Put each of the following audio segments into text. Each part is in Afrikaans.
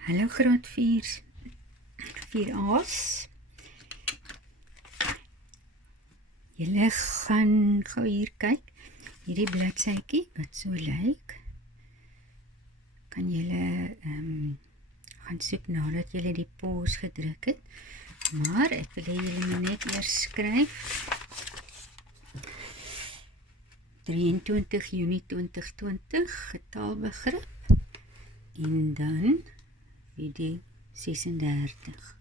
Hallo graad 4A's. Julle gaan gou hier kyk. Hierdie bladsytjie wat so lyk. Kan julle gaan soek nadat julle die pause gedruk het. Maar ek wil hê julle moet net eers skryf. 23 Junie 2020 getalbegrip. En dan video 36.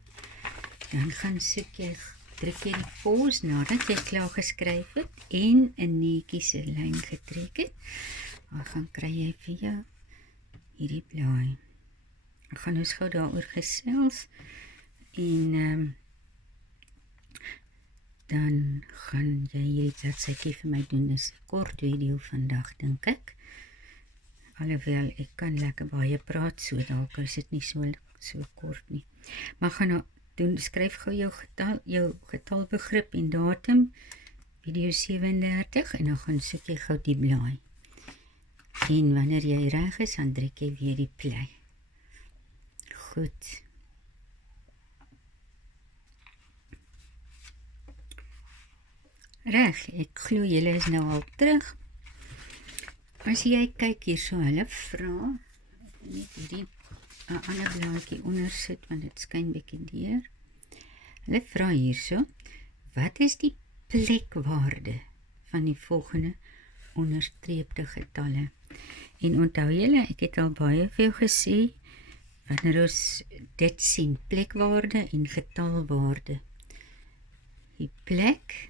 Dan gaan soek jy, druk jy die pause nadat jy klaar geskryf het en 'n netjiese lyn getrek het. Dan gaan kry jy vir jou hierdie blaai. Ek gaan ons gou daaroor gesels en dan gaan jy hierdie bladsytjie vir my doen. Dis 'n kort video vandag, dink ek. Alhoewel, ek kan lekker baie praat, so dalk is dit nie so kort nie. Maar gaan nou doen, skryf gou jou getalbegrip en datum, video 37, en dan gaan soek jy gou die blaai. En wanneer jy reg is, dan druk jy weer die play. Goed. Reg, ek glo julle is nou al terug. As jy kyk hier so, hulle vra, net hierdie 'n ander blaadjie onder sit, want dit skyn bietjie deur. Hulle vra hier so, wat is die plekwaarde van die volgende onderstreepte getalle? En onthou julle, ek het al baie vir jou gesê, wanneer ons dit sien, plekwaarde en getalwaarde. Die plek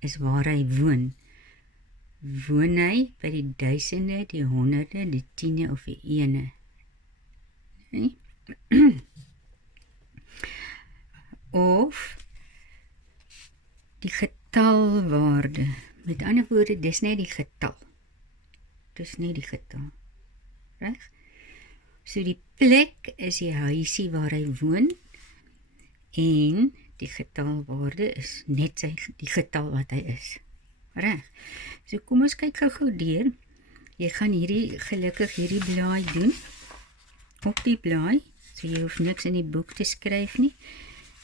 is waar hy woon. Woon hy by die duisende, die honderde, die tiene of die ene? Nee? Of die getalwaarde. Met ander woorde, dis net die getal. Dis net die getal. Reg? So die plek is die huisie waar hy woon en die getalwaarde is net die getal wat hy is. Reg. So kom ons kyk gou deur. Jy gaan gelukkig hierdie blaai doen. Op die blaai. So jy hoef niks in die boek te skryf nie.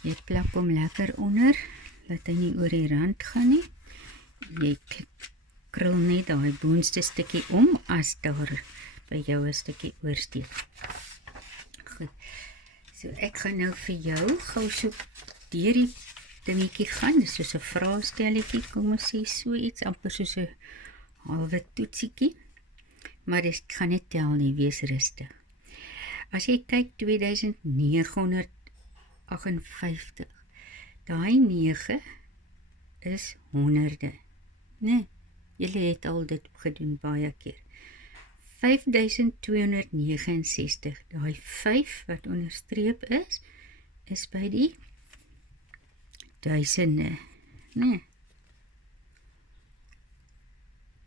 Jy plak hom lekker onder, laat hy nie oor die rand gaan nie. Jy krul net daai boonste stukkie om as daar by jou 'n stukkie oorsteek. Goed. So ek gaan nou vir jou gou so deur die dingetjie gaan, dis soos 'n vraestelletjie, kom ons sê so iets, amper soos 'n halwe toetsiekie, maar dit gaan net tel nie, wees rustig. As jy kyk 2958, daai 9 is honderde, nee, julle het al dit gedoen baie keer. 5269, daai 5 wat onderstreep is by die duisende, nee.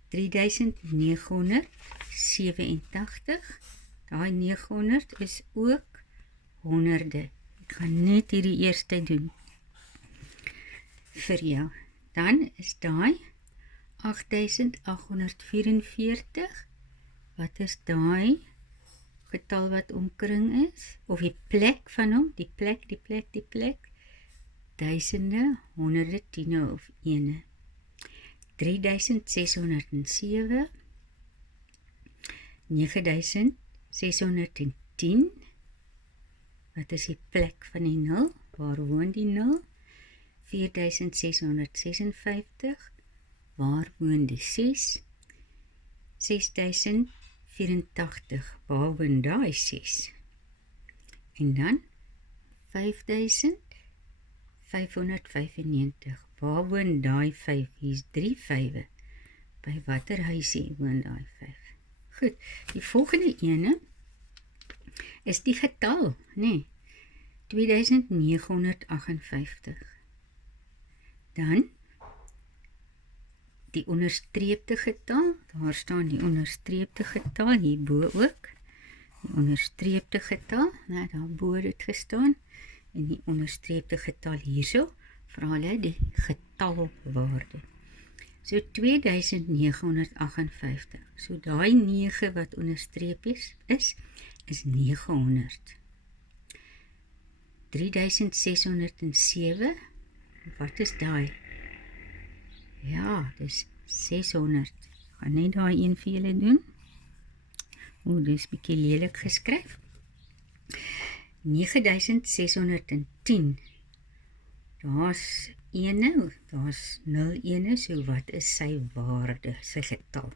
3987, daai 900 is ook honderde. Ek gaan net hierdie eerste doen vir jou. Dan is daai 8844, wat is daai getal wat omkring is, of die plek van hom, die plek, duisende, honderde, tiene of ene. 3607, 9610, wat is die plek van die 0, waar woon die 0, 4656, waar woon die 6, 6084, waar woon daai 6, en dan 5595, waar woon daai 5, hier is 3 5, by watter huisie woon daai 5. Goed, die volgende ene is die getal, nee, 2958. Dan die onderstreepte getal, daar staan die onderstreepte getal, hierbo ook, die onderstreepte getal, nou daarbo het dit gestaan, en die onderstreepte getal hierso, vra hulle die getalwaarde. So 2958, so daai 9 wat onderstreep is 900, 3607. Wat is daai? Ja, dis 600. Gaan net daai een vir julle doen. Dis bietjie lelik geskryf. 9610. Daar's 1, daar's 0 ene, so wat is sy waarde, sy getal?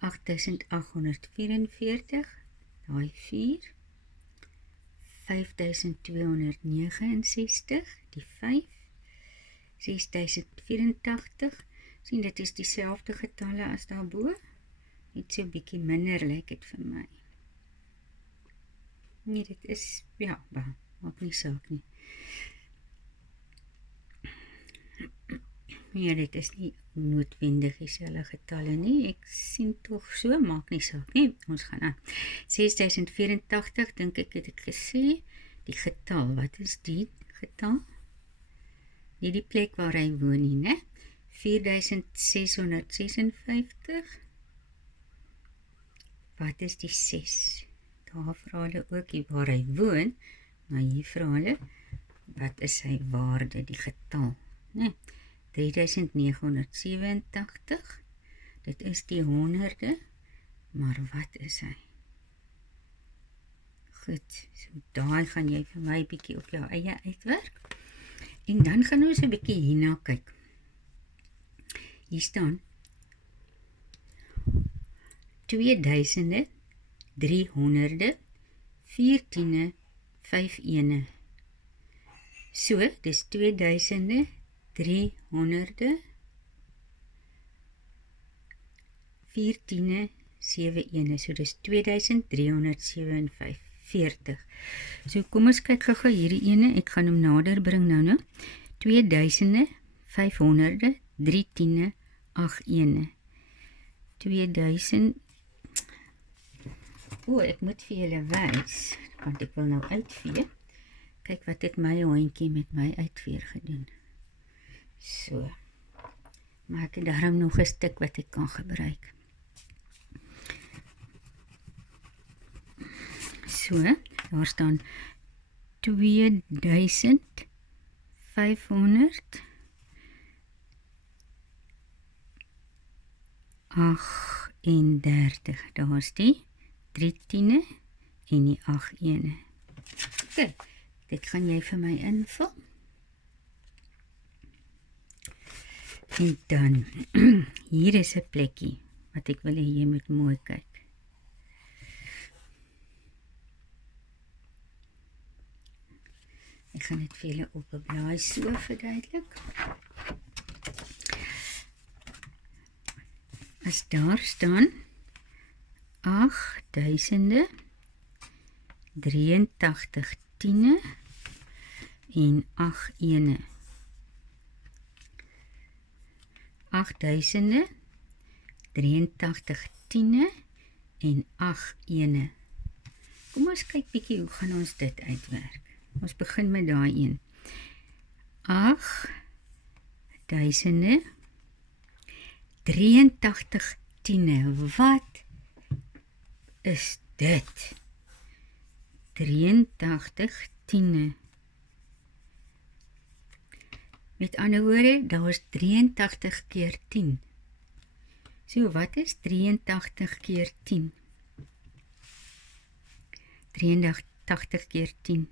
8844, daai 4. 5269, die 5. 6084, sien dit is dieselfde getalle as daarbo, net so bietjie minder lyk dit vir my. Nee, dit is, ja, maak nie saak nie. Nee, dit is nie noodwendig dieselfde getalle nie, ek sien toch so, maak nie saak nie, ons gaan aan. 6084, dink ek het ek gesê, die getal, wat is die getal? Nie die plek waar hy woon nie, ne? 4656, wat is die 6? Daar vra hulle ook waar hy woon, maar hier vra hulle, wat is sy waarde, die getal, ne? 3987, dit is die honderde, maar wat is hy? Goed, so daai gaan jy vir my bietjie op jou eie uitwerk, en dan gaan ons 'n bietjie hierna kyk. Hier staan 2000, 300, 14, 51. So, dis 2000, 300, 14, 71, so dis 2347. So kom ons kyk gou hierdie ene, ek gaan hom nader bring nou. 2000, 500, 3 10, 8 1. 2000, ek moet vir julle wys, want ek wil nou uitvee. Kyk wat het my hondjie met my uitveer gedoen. So, maar ek het daarom nog 'n stuk wat ek kan gebruik. So, daar staan 2500 38, daar is die 3 tiene en die 8 ene. Ok, dit gaan jy vir my invul. En dan, hier is 'n plekkie, wat ek wil hê jy moet mooi kyk. Ek gaan dit vir julle op 'n blaai so verduidelik. As daar staan 8000, 83 tiene en 8 ene. 8000, 83 tiene en 8 ene. Kom ons kyk bietjie hoe gaan ons dit uitwerk. Ons begin met daai een. 8000, 83 tiene. Wat is dit? 83 tiene. Met ander woorde, daar is 83 keer 10. So, wat is 83 keer 10? 83 keer 10.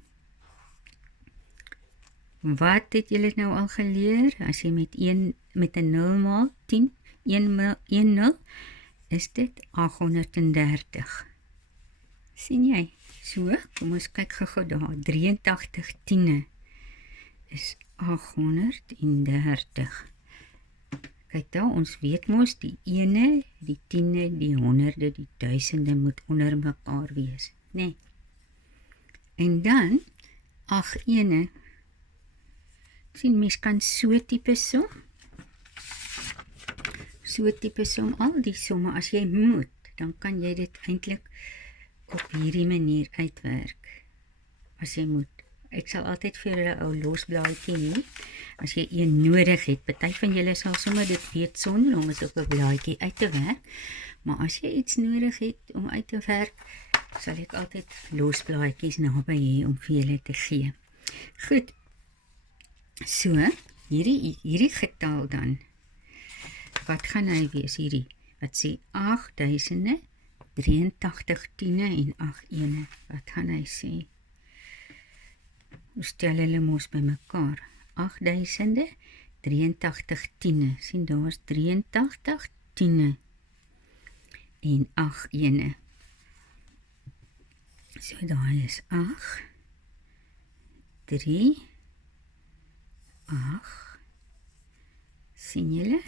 Wat het julle nou al geleer? As jy met 'n 0 maal 10, 1 0, is dit 830. Sien jy? So, kom ons kyk gou daar. 83 tiene is 830. Kyk daar, ons weet mos die ene, die tiene, die honderde, die duisende moet onder mekaar wees, nee. En dan 8 ene. Sien, mens kan so tipe som. So tipe som, al die somme as jy moet, dan kan jy dit eintlik op hierdie manier uitwerk. As jy moet. Ek sal altyd vir julle 'n ou losblaadjie hê, as jy een nodig het. Party van julle sal sommer dit weet sonder om dit op 'n blaadjie uit te werk, maar as jy iets nodig het om uit te werk, sal ek altyd losblaadjies naby hê om vir julle te gee. Goed. So, hierdie getal dan. Wat gaan hy wees hierdie? Wat sê 8000, 83 tiene en 8 ene. Wat gaan hy sê? Ons stel hulle mos by mekaar. 8000, 83 tiene. Sien, daar is 83 tiene en 8 ene. So, daar is 8, 3, 8. Sien julle?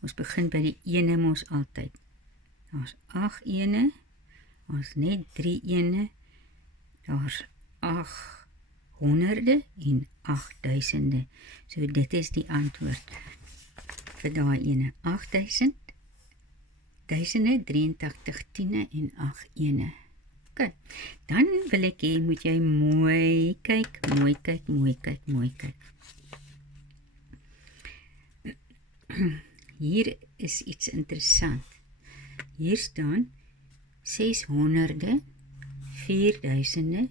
Ons begin by die ene mos altyd. Daar's 8 ene, ons net 3 ene, daar's 8 honderde en 8000. So dit is die antwoord vir daai ene. 8000, 1083 tiene en 8 ene. Ok, dan wil ek hê moet jy mooi kyk, mooi kyk, mooi kyk, mooi kyk. Hier is iets interessant. Hier staan 600, 4000,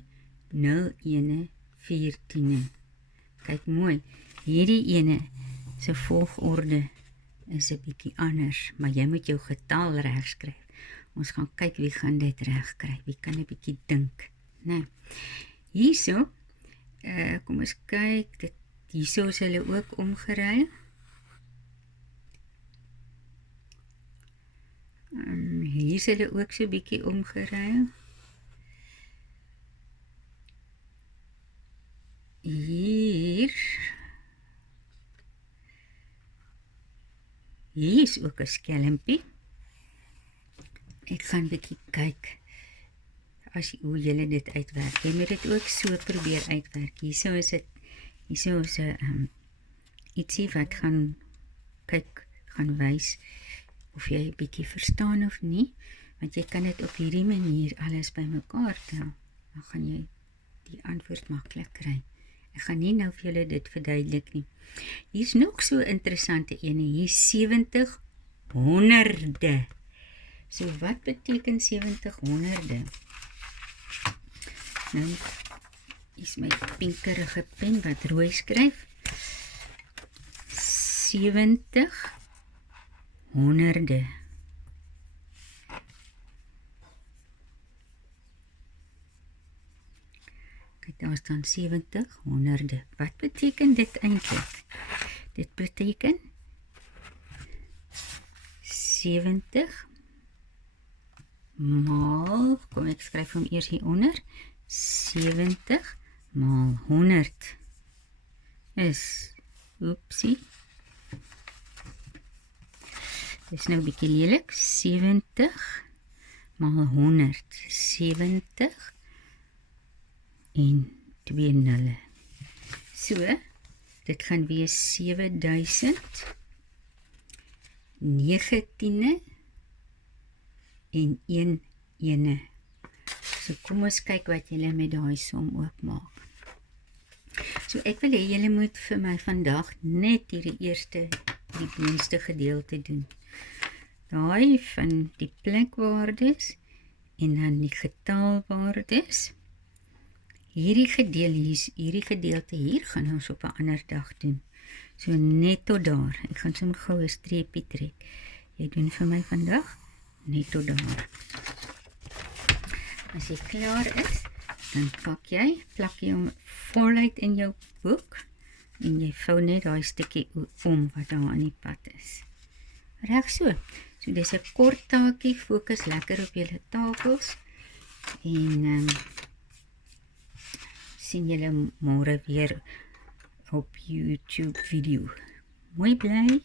01, 14. Kyk mooi, hierdie ene se volgorde is 'n bietjie anders, maar jy moet jou getal reg skryf. Ons gaan kyk wie gaan dit reg kry. Wie kan 'n bietjie dink, né? Hierso, kom ons kyk, hierso is hulle ook omgeruil. Hier is hulle ook so bietjie omgeruil. Hier is ook 'n skelmpie. Ek gaan bietjie kyk hoe julle dit uitwerk. Jy moet dit ook so probeer uitwerk. Hierso is 'n ietsie wat gaan wys of jy 'n bietjie verstaan of nie, want jy kan dit op hierdie manier alles bymekaar tel. Dan gaan jy die antwoord maklik kry. Ek gaan nie nou vir julle dit verduidelik nie. Hier's nog so 'n interessante ene. Hier 70 honderde. So wat beteken 70 honderde? Nou, is my pinkerige pen wat rooi skryf. 70 honderde. Kyk, daar staan 70 honderde. Wat beteken dit eintlik? Dit beteken 70 maal, kom ek skryf hom eers hieronder, 70 maal 100 is, oepsie, dit is nou 'n bietjie lelik, 70 maal 100, 70 en 2 nulle. So, dit gaan wees 7000, 9 tiene en 1 ene. So kom ons kyk wat julle met daai som ook maak. So ek wil hê julle moet vir my vandag net die boonste gedeelte doen. Daai van die plekwaardes en dan die getalwaardes. Hierdie gedeelte hier gaan ons op 'n ander dag doen. So net tot daar. Ek gaan sommer gou 'n streepie trek. Jy doen vir my vandag net tot daar. As jy klaar is, dan plak jy hom voluit in jou boek en jy vou net daai stukkie om wat daar aan die pad is. Reg so. So dis 'n kort taakie, fokus lekker op julle takels en sien julle môre weer op YouTube video. Mooi bly.